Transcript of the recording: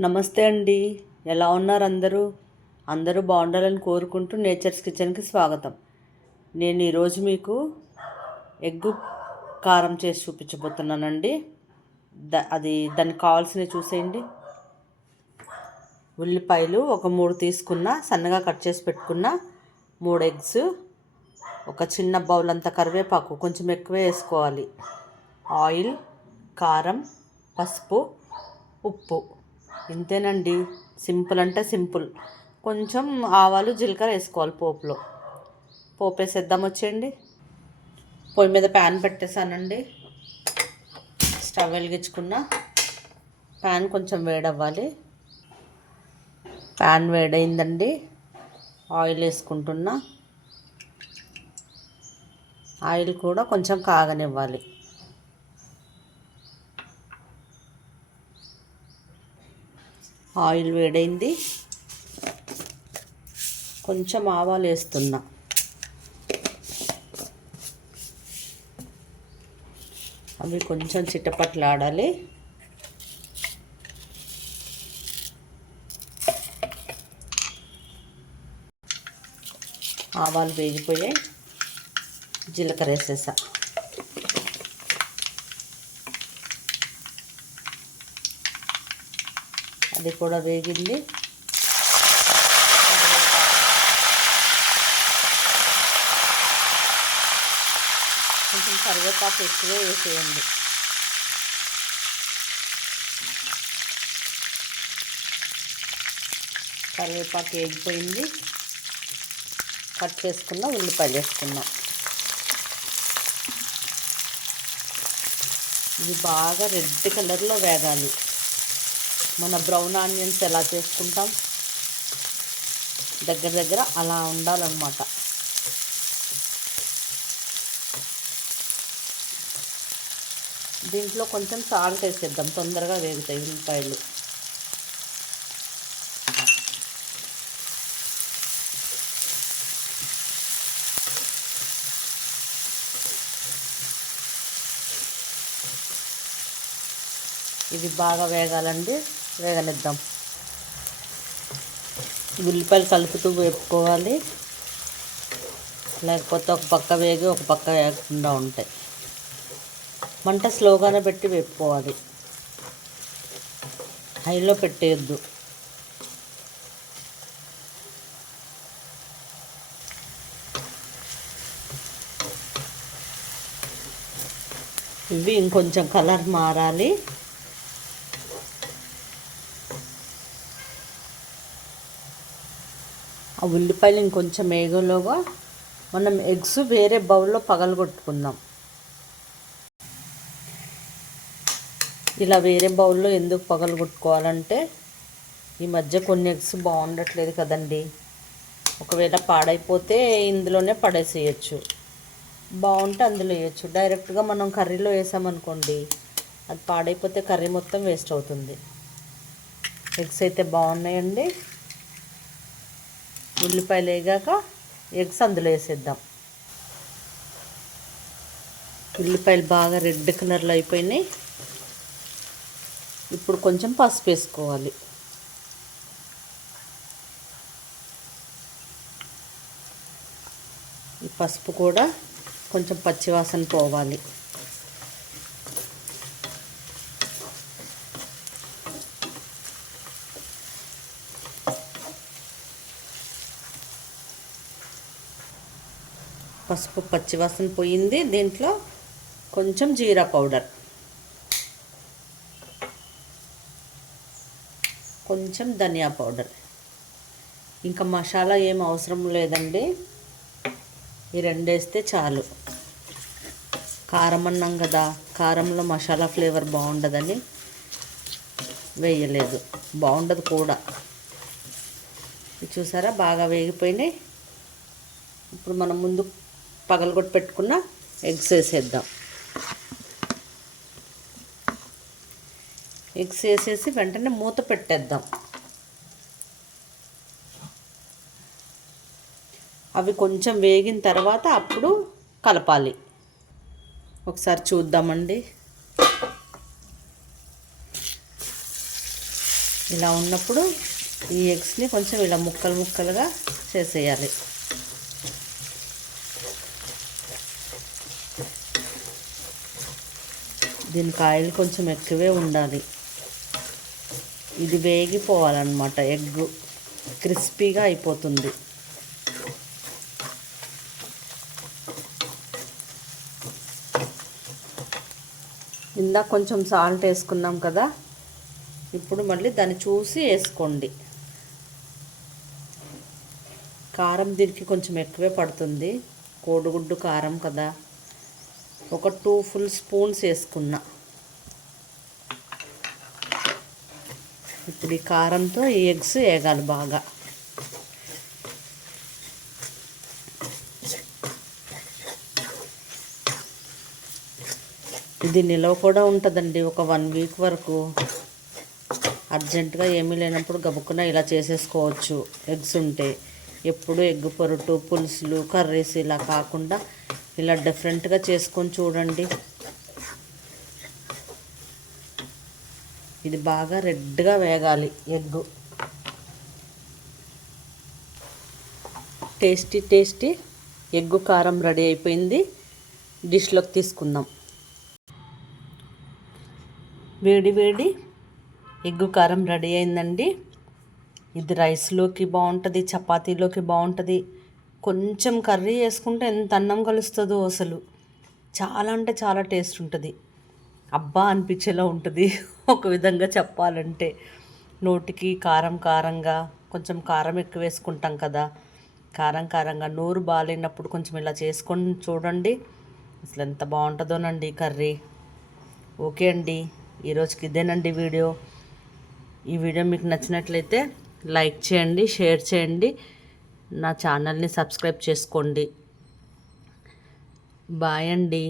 నమస్తే అండి. ఎలా ఉన్నారు అందరూ? అందరూ బాగుండాలని కోరుకుంటూ నేచర్స్ కిచెన్కి స్వాగతం. నేను ఈరోజు మీకు ఎగ్గు కారం చేసి చూపించబోతున్నానండి. ద అది దానికి కావాల్సినవి చూసేయండి. ఉల్లిపాయలు ఒక మూడు తీసుకున్న సన్నగా కట్ చేసి పెట్టుకున్న మూడు ఎగ్స్ ఒక చిన్న బౌల్ అంత కరివేపాకు కొంచెం ఎక్కువే వేసుకోవాలి. ఆయిల్ కారం పసుపు ఉప్పు. ఇంతేనండి. సింపుల్ అంటే సింపుల్. కొంచెం ఆవాలు జీలకర్ర వేసుకోవాలి పోపులో. పోపు వేసేద్దాం వచ్చేయండి. పొయ్యి మీద ప్యాన్ పెట్టేశానండి. స్టవ్ వెలిగించుకున్న. ప్యాన్ కొంచెం వేడవ్వాలి. ప్యాన్ వేడైందండి. ఆయిల్ వేసుకుంటున్నా. ఆయిల్ కూడా కొంచెం కాగనివ్వాలి. ఆయిల్ వేడైంది. కొంచెం ఆవాలు వేస్తున్నా. అవి కొంచెం చిట్టపట్లాడాలి ఆవాలు వేగిపోయాయి. జీలకర్ర వేసేసా. అది కూడా వేగింది. కొంచెం కరివేపాకు ఎక్కువే వేసేయండి. కరివేపాకు వేగిపోయింది. కట్ చేసుకున్న ఉల్లిపాయలు వేసుకున్నాం. ఇది బాగా రెడ్ కలర్లో వేగాలి. మన బ్రౌన్ ఆనియన్స్ ఎలా చేసుకుంటాం? దగ్గర దగ్గర అలా ఉండాలన్నమాట. దీంట్లో కొంచెం సాల్ట్ వేసేద్దాం తొందరగా వేగుతాయి ఉల్లిపాయలు. ఇది బాగా వేగాలండి. వేగనిద్దాం. ఉల్లిపాయలు కలుపుతూ వేపుకోవాలి. లేకపోతే ఒక పక్క వేగి ఒక పక్క వేగకుండా ఉంటాయి. మంట స్లోగానే పెట్టి వేపుకోవాలి. హైలో పెట్టేయద్దు. ఇవి ఇంకొంచెం కలర్ మారాలి. ఆ ఉల్లిపాయలు ఇంకొంచెం వేగంలోగా మనం ఎగ్స్ వేరే బౌల్లో పగలగొట్టుకుందాం. ఇలా వేరే బౌల్లో ఎందుకు పగలగొట్టుకోవాలంటే ఈ మధ్య కొన్ని ఎగ్స్ బాగుండట్లేదు కదండి. ఒకవేళ పాడైపోతే ఇందులోనే పడేసేయచ్చు. బాగుంటే అందులో వేయచ్చు. డైరెక్ట్గా మనం కర్రీలో వేసామనుకోండి అది పాడైపోతే కర్రీ మొత్తం వేస్ట్ అవుతుంది. ఎగ్స్ అయితే బాగున్నాయండి. ఉల్లిపాయలు వేగాక ఎగ్స్ అందులో వేసేద్దాం. ఉల్లిపాయలు బాగా రెడ్ కలర్లో అయిపోయినాయి. ఇప్పుడు కొంచెం పసుపు వేసుకోవాలి. ఈ పసుపు కూడా కొంచెం పచ్చివాసన పోవాలి. పసుపు పచ్చివాసన పోయింది. దీంట్లో కొంచెం జీరా పౌడర్. కొంచెం ధనియా పౌడర్. ఇంకా మసాలా ఏం అవసరం లేదండి. ఈ రెండు వేస్తే చాలు. కారం అన్నాం కదా కారంలో మసాలా ఫ్లేవర్ బాగుండదని వేయలేదు. బాగుండదు కూడా. చూసారా? బాగా వేగిపోయినాయి. ఇప్పుడు మనం ముందు పగలగొట్టి పెట్టుకున్న ఎగ్స్ వేసేద్దాం. ఎగ్స్ వేసేసి వెంటనే మూత పెట్టేద్దాం. అవి కొంచెం వేగిన తర్వాత అప్పుడు కలపాలి. ఒకసారి చూద్దామండి. ఇలా ఉన్నప్పుడు ఈ ఎగ్స్ని కొంచెం ఇలా ముక్కలు ముక్కలుగా చేసేయాలి. దీనికి ఆయిల్ కొంచెం ఎక్కువే ఉండాలి. ఇది వేగిపోవాలన్నమాట. ఎగ్ క్రిస్పీగా అయిపోతుంది. ఇందాక కొంచెం సాల్ట్ వేసుకున్నాం కదా? ఇప్పుడు మళ్ళీ దాన్ని చూసి వేసుకోండి. కారం దీనికి కొంచెం ఎక్కువే పడుతుంది. కోడిగుడ్డు కారం కదా. ఒక టూ ఫుల్ స్పూన్స్ వేసుకున్నా. ఇప్పుడు ఈ కారంతో ఈ ఎగ్స్ వేగాలి బాగా. ఇది నిలవ కూడా ఉంటుందండి ఒక వన్ వీక్ వరకు. అర్జెంటుగా ఏమీ లేనప్పుడు గబుక్కున ఇలా చేసేసుకోవచ్చు ఎగ్స్ ఉంటే. ఎప్పుడు ఎగ్ పొరుటు పులుసులు కర్రీస్ ఇలా కాకుండా ఇలా డిఫరెంట్గా చేసుకొని చూడండి. ఇది బాగా రెడ్గా వేగాలి ఎగ్గు టేస్టీ టేస్టీ ఎగ్గు కారం రెడీ అయిపోయింది. డిష్లోకి తీసుకుందాం. వేడి వేడి. ఎగ్గు కారం రెడీ అయిందండి. ఇది రైస్లోకి బాగుంటుంది చపాతీలోకి బాగుంటుంది. కొంచెం కర్రీ వేసుకుంటే ఎంత అన్నం కలుస్తుందో అసలు. చాలా అంటే చాలా టేస్ట్ ఉంటుంది. అబ్బా అనిపించేలా ఉంటుంది. ఒక విధంగా చెప్పాలంటే. నోటికి కారం కారంగా కొంచెం కారం ఎక్కువ వేసుకుంటాం కదా. కారం కారంగా నోరు బాగాలేనప్పుడు కొంచెం ఇలా చేసుకొని చూడండి. అసలు ఎంత బాగుంటుందోనండి కర్రీ. ఓకే అండి. ఈరోజుకి ఇదేనండి వీడియో. ఈ వీడియో మీకు నచ్చినట్లయితే లైక్ చేయండి షేర్ చేయండి. నా ఛానల్ని సబ్స్క్రైబ్ చేసుకోండి. బాయ్ అండి.